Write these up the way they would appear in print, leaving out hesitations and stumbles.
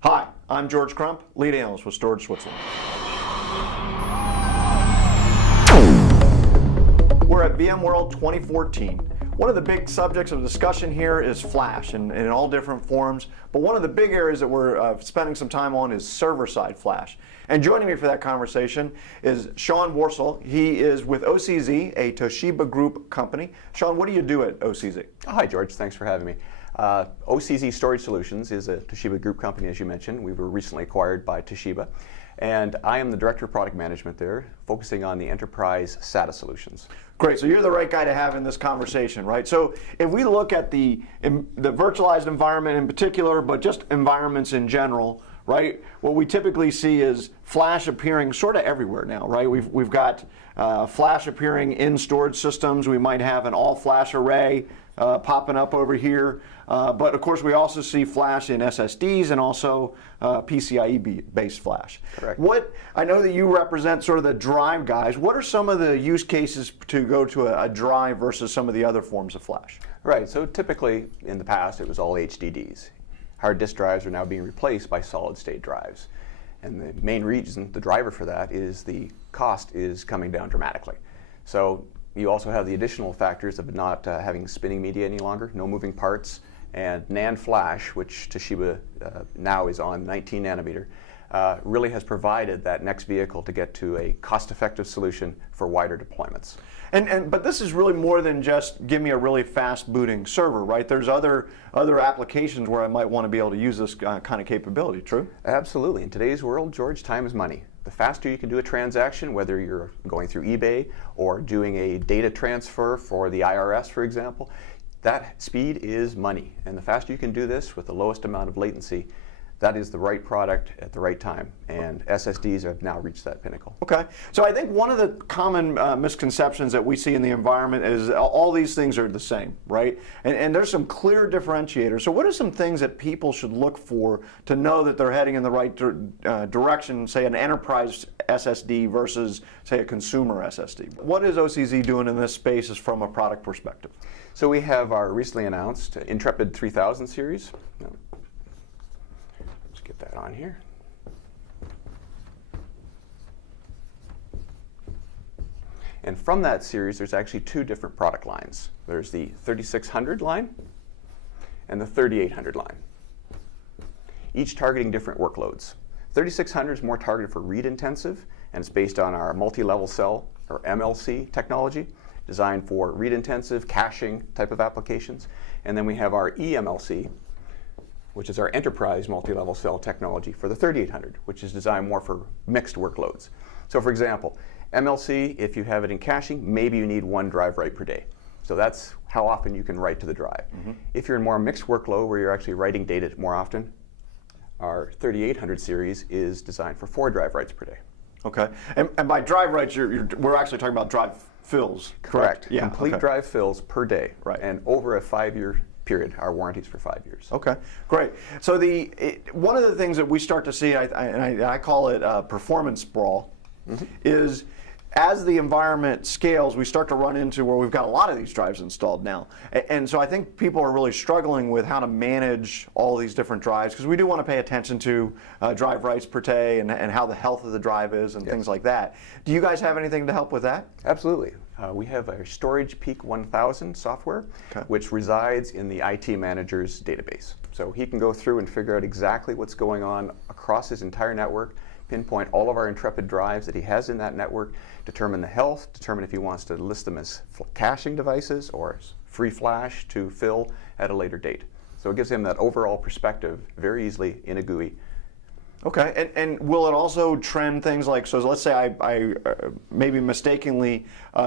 Hi, I'm George Crump, lead analyst with Storage Switzerland. We're at VMworld 2014. One of the big subjects of discussion here is flash in all different forms, but one of the big areas that we're spending some time on is server-side flash. And joining me for that conversation is Sean Worsel. He is with OCZ, a Toshiba Group company. Sean, what do you do at OCZ? Oh, hi, George. Thanks for having me. OCZ Storage Solutions is a Toshiba Group company, as you mentioned. We were recently acquired by Toshiba. And I am the Director of Product Management there, focusing on the enterprise SATA solutions. Great, so you're the right guy to have in this conversation, right? So if we look at the virtualized environment in particular, but just environments in general, right? What we typically see is flash appearing sort of everywhere now, right? We've got flash appearing in storage systems. We might have an all-flash array popping up over here. But of course, we also see flash in SSDs and also PCIe-based flash. Correct. I know that you represent sort of the drive guys. What are some of the use cases to go to a drive versus some of the other forms of flash? Right, so typically in the past it was all HDDs. Hard disk drives are now being replaced by solid-state drives. And the main reason, the driver for that, is the cost is coming down dramatically. So you also have the additional factors of not having spinning media any longer, no moving parts, and NAND flash, which Toshiba now is on 19 nanometer, really has provided that next vehicle to get to a cost-effective solution for wider deployments. But this is really more than just give me a really fast booting server, right? There's other applications where I might want to be able to use this kind of capability, true? Absolutely. In today's world, George, time is money. The faster you can do a transaction, whether you're going through eBay or doing a data transfer for the IRS, for example, that speed is money. And the faster you can do this with the lowest amount of latency, that is the right product at the right time. And SSDs have now reached that pinnacle. Okay. So I think one of the common misconceptions that we see in the environment is all these things are the same, right? And there's some clear differentiators. So what are some things that people should look for to know that they're heading in the right direction, say an enterprise SSD versus, say, a consumer SSD? What is OCZ doing in this space from a product perspective? So we have our recently announced Intrepid 3000 series. Get that on here. And from that series, there's actually two different product lines. There's the 3600 line and the 3800 line, each targeting different workloads. 3600 is more targeted for read intensive, and it's based on our multi-level cell, or MLC technology, designed for read intensive, caching type of applications. And then we have our eMLC, which is our enterprise multi-level cell technology for the 3800, which is designed more for mixed workloads. So for example, MLC, if you have it in caching, maybe you need one drive write per day. So that's how often you can write to the drive. Mm-hmm. If you're in more mixed workload where you're actually writing data more often, our 3800 series is designed for 4 drive writes per day. Okay, and by drive writes, we're actually talking about drive fills. Correct. Yeah. Complete okay. drive fills per day. Right. And over a 5-year period. Our warranties for 5 years. Okay, great. So one of the things that we start to see, I call it performance sprawl, mm-hmm. is as the environment scales, we start to run into where we've got a lot of these drives installed now. And so I think people are really struggling with how to manage all these different drives, because we do want to pay attention to drive writes per day and how the health of the drive is and yes. things like that. Do you guys have anything to help with that? Absolutely. We have a Storage Peak 1000 software, okay. which resides in the IT manager's database. So he can go through and figure out exactly what's going on across his entire network, pinpoint all of our Intrepid drives that he has in that network, determine the health, determine if he wants to list them as caching devices or free flash to fill at a later date. So it gives him that overall perspective very easily in a GUI. Okay, and will it also trend things like, so let's say I maybe mistakenly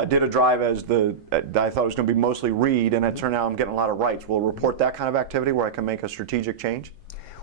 did a drive as I thought it was going to be mostly read, and it turned out I'm getting a lot of writes. Will it report that kind of activity where I can make a strategic change?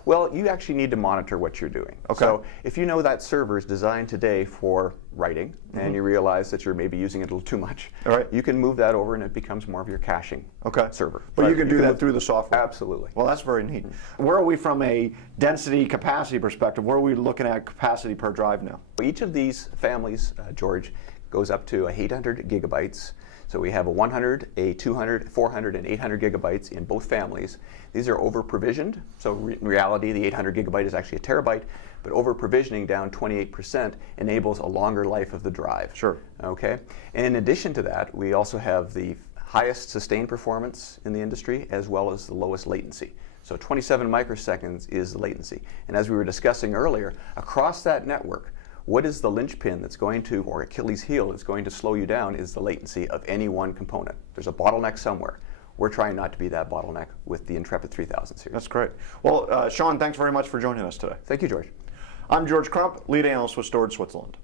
Well, you actually need to monitor what you're doing. Okay. So if you know that server is designed today for writing, mm-hmm. and you realize that you're maybe using it a little too much, all right. you can move that over and it becomes more of your caching okay. server. But you can do that through the software? Absolutely. Well, that's very neat. Mm-hmm. Where are we from a density capacity perspective? Where are we looking at capacity per drive now? Each of these families, George, goes up to 800 gigabytes. So we have a 100, a 200, 400, and 800 gigabytes in both families. These are over-provisioned, so in reality the 800 gigabyte is actually a terabyte, but over-provisioning down 28% enables a longer life of the drive. Sure. Okay? And in addition to that, we also have the highest sustained performance in the industry as well as the lowest latency. So 27 microseconds is the latency. And as we were discussing earlier, across that network, what is the linchpin that's going to, or Achilles heel that's going to slow you down is the latency of any one component. There's a bottleneck somewhere. We're trying not to be that bottleneck with the Intrepid 3000 series. That's great. Well, Sean, thanks very much for joining us today. Thank you, George. I'm George Crump, lead analyst with Storage Switzerland.